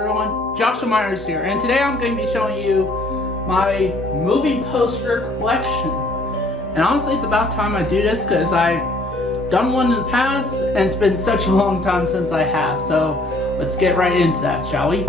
everyone, Joshua Myers here, and today I'm going to be showing you my movie poster collection. And honestly, it's about time I do this because I've done one in the past and it's been such a long time since I have. So let's get right into that, shall we?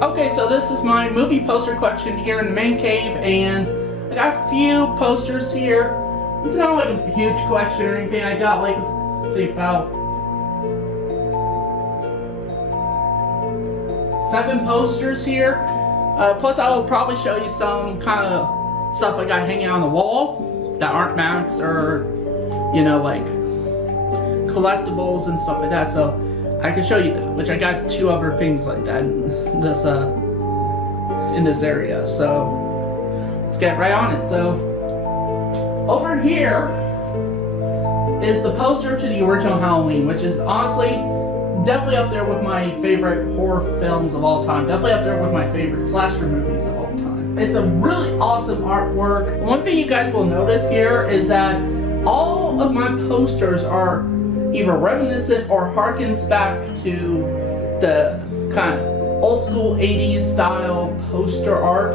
Okay, so this is my movie poster collection here in the main cave, and I got a few posters here. It's not like a huge collection or anything. I got like, let's see, about 7 posters here. Plus I'll probably show you some kind of stuff I got hanging on the wall that aren't Max or, you know, like collectibles and stuff like that. So I can show you that, which I got 2 other things like that in this area. So let's get right on it. So over here is the poster to the original Halloween, which is honestly definitely up there with my favorite horror films of all time. Definitely up there with my favorite slasher movies of all time. It's a really awesome artwork. One thing you guys will notice here is that all of my posters are either reminiscent or harkens back to the kind of old school 80s style poster art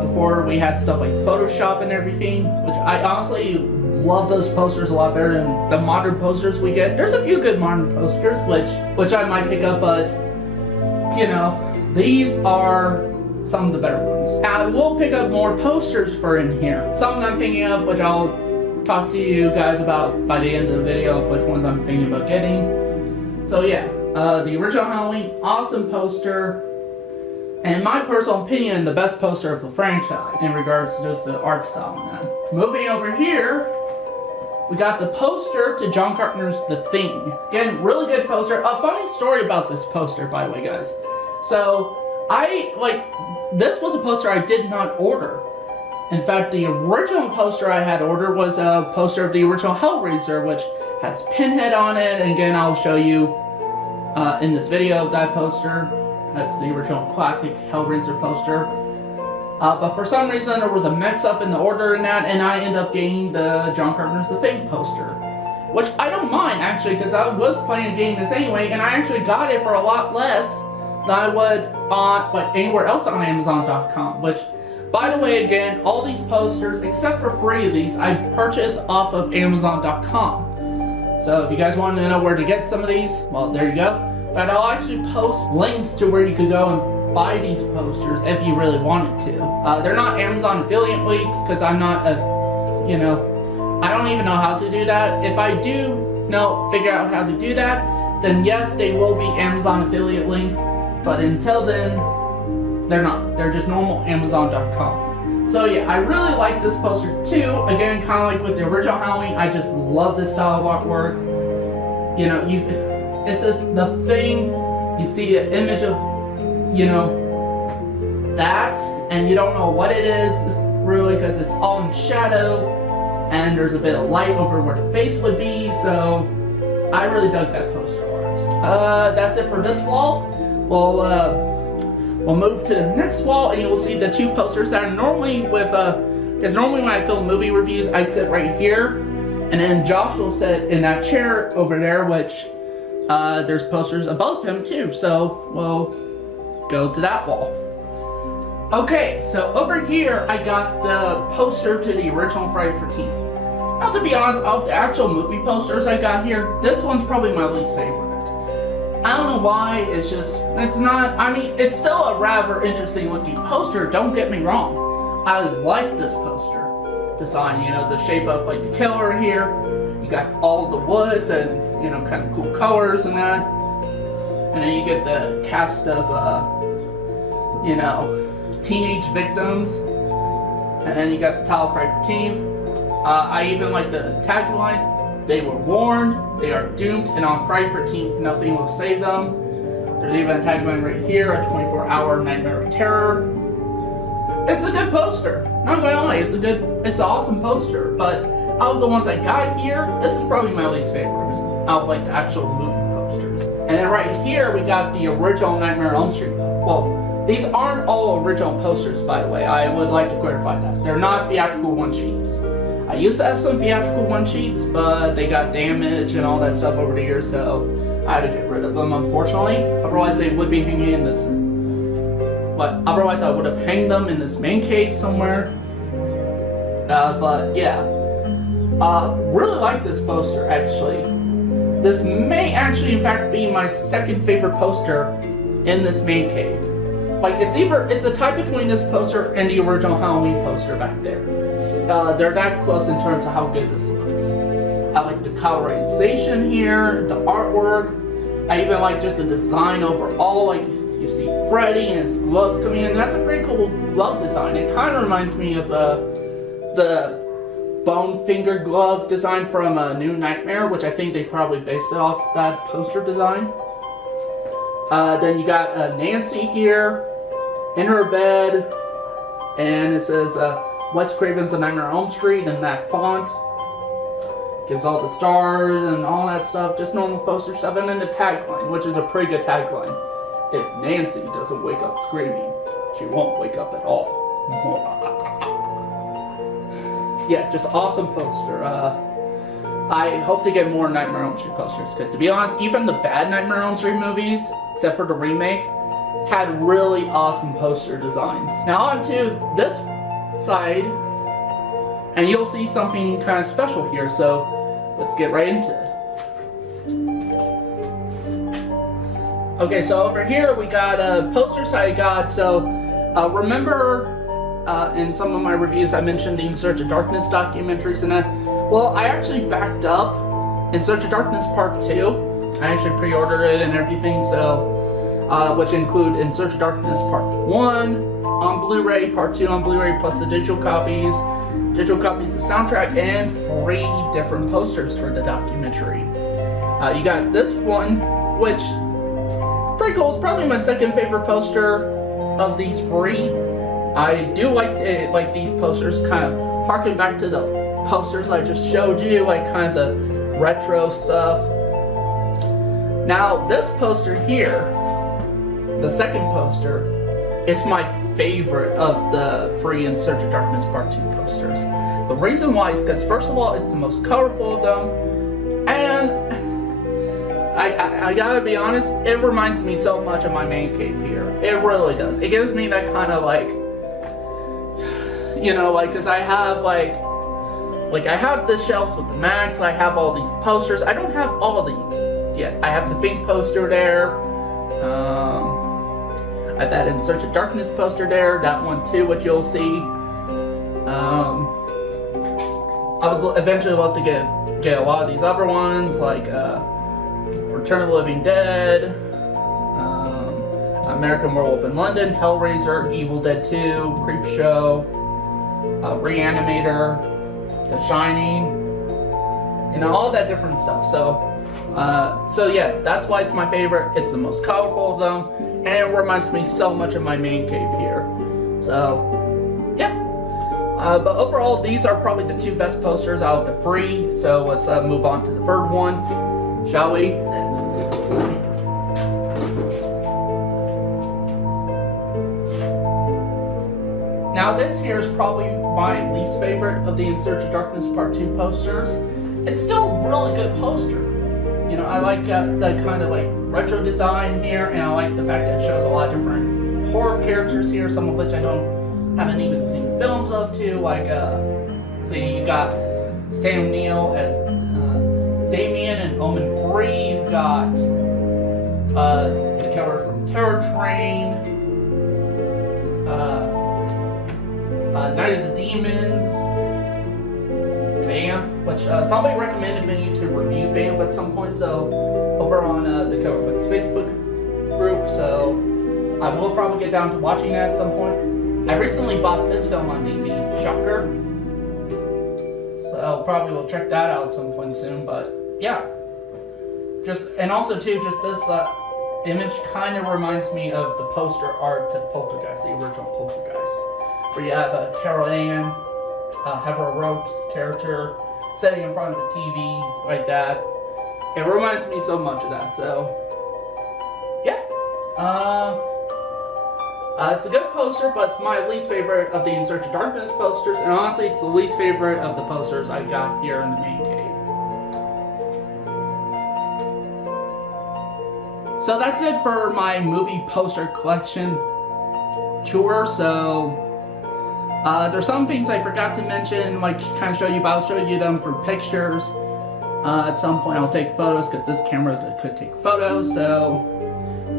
before we had stuff like Photoshop and everything, which I honestly love those posters a lot better than the modern posters we get. There's a few good modern posters which I might pick up, but you know, these are some of the better ones. I will pick up more posters for in here. Some I'm thinking of, which I'll talk to you guys about by the end of the video of which ones I'm thinking about getting. So yeah, the original Halloween, awesome poster, and in my personal opinion, the best poster of the franchise in regards to just the art style and that. Moving over here, we got the poster to John Carpenter's The Thing. Again, really good poster. A funny story about this poster, by the way, guys. So this was a poster I did not order. In fact, the original poster I had ordered was a poster of the original Hellraiser, which has Pinhead on it, and again, I'll show you in this video of that poster. That's the original classic Hellraiser poster. But for some reason, there was a mix-up in the order in that, and I ended up getting the John Carpenter's The Thing poster. Which I don't mind, actually, because I was planning on getting this anyway, and I actually got it for a lot less than I would on anywhere else on Amazon.com, which, by the way, again, all these posters, except for 3 of these, I purchased off of Amazon.com. So if you guys want to know where to get some of these, well, there you go. But I'll actually post links to where you could go and buy these posters if you really wanted to. They're not Amazon affiliate links because I'm not a, you know, I don't even know how to do that. If I do figure out how to do that, then yes, they will be Amazon affiliate links. But until then, they're not. They're just normal Amazon.com. So yeah, I really like this poster too. Again, kind of like with the original Halloween, I just love this style of artwork. You know, it's just the Thing. You see an image of, you know, that, and you don't know what it is really because it's all in shadow, and there's a bit of light over where the face would be. So I really dug that poster art. That's it for this wall. We'll move to the next wall, and you will see the 2 posters that are normally with, because normally when I film movie reviews, I sit right here, and then Josh will sit in that chair over there, which, there's posters above him too, so we'll go to that wall. Okay, so over here, I got the poster to the original Friday the 13th. Now, to be honest, of the actual movie posters I got here, this one's probably my least favorite. I don't know why, it's not, I mean, it's still a rather interesting looking poster, don't get me wrong. I like this poster design, you know, the shape of like the killer here. You got all the woods and, you know, kind of cool colors and that. And then you get the cast of, you know, teenage victims. And then you got the title Friday the 13th. I even like the tagline. They were warned, they are doomed, and on Friday 13th, nothing will save them. There's even a tagline right here, a 24-hour nightmare of terror. it's a good poster. Not gonna lie, it's an awesome poster. But out of the ones I got here, this is probably my least favorite. Out of like the actual movie posters. And then right here we got the original Nightmare on Elm Street. Well, these aren't all original posters, by the way. I would like to clarify that. They're not theatrical one-sheets. I used to have some theatrical one-sheets, but they got damaged and all that stuff over the years, so I had to get rid of them, unfortunately. Otherwise, they would be hanging in this. But otherwise, I would have hanged them in this man cave somewhere. But yeah, really like this poster actually. This may actually, in fact, be my second favorite poster in this man cave. Like it's a tie between this poster and the original Halloween poster back there. They're that close in terms of how good this looks. I like the colorization here, the artwork. I even like just the design overall. Like you see Freddy and his gloves coming in. That's a pretty cool glove design. It kind of reminds me of the bone finger glove design from New Nightmare, which I think they probably based it off that poster design. Then you got Nancy here in her bed, and it says Wes Craven's A Nightmare on Elm Street in that font. Gives all the stars and all that stuff, just normal poster stuff, and then the tagline, which is a pretty good tagline. If Nancy doesn't wake up screaming, she won't wake up at all. Yeah, just awesome poster. I hope to get more Nightmare on Elm Street posters, because to be honest, even the bad Nightmare on Elm Street movies, except for the remake, had really awesome poster designs. Now on to this side, and you'll see something kind of special here, so let's get right into it. Okay, so over here we got posters I got. So remember in some of my reviews I mentioned the In Search of Darkness documentaries and that. Well, I actually backed up In Search of Darkness Part 2. I actually pre-ordered it and everything, so which include In Search of Darkness Part 1 on Blu-ray, Part 2 on Blu-ray, plus the digital copies of the soundtrack, and 3 different posters for the documentary. You got this one, which is pretty cool. It's probably my second favorite poster of these 3. I do like these posters, kind of harken back to the posters I just showed you, like kind of the retro stuff. Now this poster here, the second poster, is my favorite of the 3 In Search of Darkness Part 2 posters. The reason why is because first of all, it's the most colorful of them, and I gotta be honest, it reminds me so much of my man cave here. It really does. It gives me that kind of like, you know, like, cause I have like I have the shelves with the Macs, I have all these posters. I don't have all of these yet. I have the Fink poster there. I have that In Search of Darkness poster there, that one too, which you'll see. I would eventually love to get a lot of these other ones, like Return of the Living Dead, American Werewolf in London, Hellraiser, Evil Dead 2, Creepshow, Reanimator, The Shining, you know, all that different stuff. So yeah, that's why it's my favorite. It's the most colorful of them, and it reminds me so much of my man cave here. So yeah, but overall, these are probably the 2 best posters out of the 3. So let's move on to the third one, shall we? Now this here is probably my least favorite of the In Search of Darkness Part 2 posters. It's still a really good poster. You know, I like the kind of like retro design here, and I like the fact that it shows a lot of different horror characters here, some of which I haven't even seen films of too. Like, so you got Sam Neill as Damien in Omen 3. You got the killer from Terror Train. Night of the Demons, Vamp, which somebody recommended me to review Vamp at some point, so over on the Coverfoots Facebook group, so I will probably get down to watching that at some point. I recently bought this film on DVD, Shocker, so probably will check that out at some point soon, but yeah. And also too, just this image kind of reminds me of the poster art to Poltergeist, the original Poltergeist. where you have Carol Ann, Heather Rope's character, sitting in front of the TV like that. It reminds me so much of that, so yeah. It's a good poster, but it's my least favorite of the In Search of Darkness posters, and honestly, it's the least favorite of the posters I got here in the main cave. So that's it for my movie poster collection tour. So there's some things I forgot to mention, like kind of show you, but I'll show you them for pictures. At some point I'll take photos because this camera could take photos. So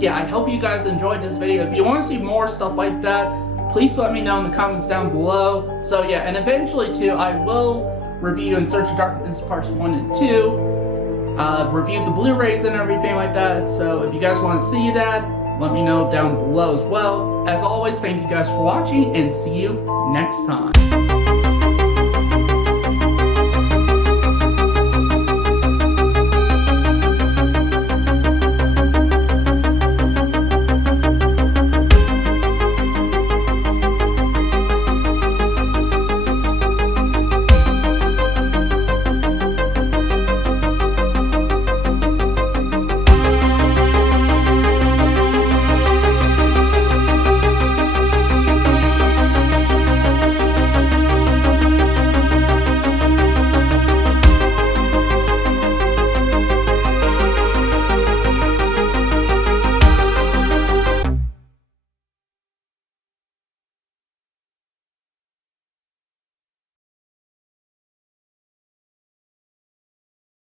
yeah, I hope you guys enjoyed this video. If you want to see more stuff like that, please let me know in the comments down below. So yeah, and eventually too, I will review In Search of Darkness parts 1 and 2. Review the Blu-rays and everything like that. So if you guys want to see that, let me know down below as well. As always, thank you guys for watching, and see you next time.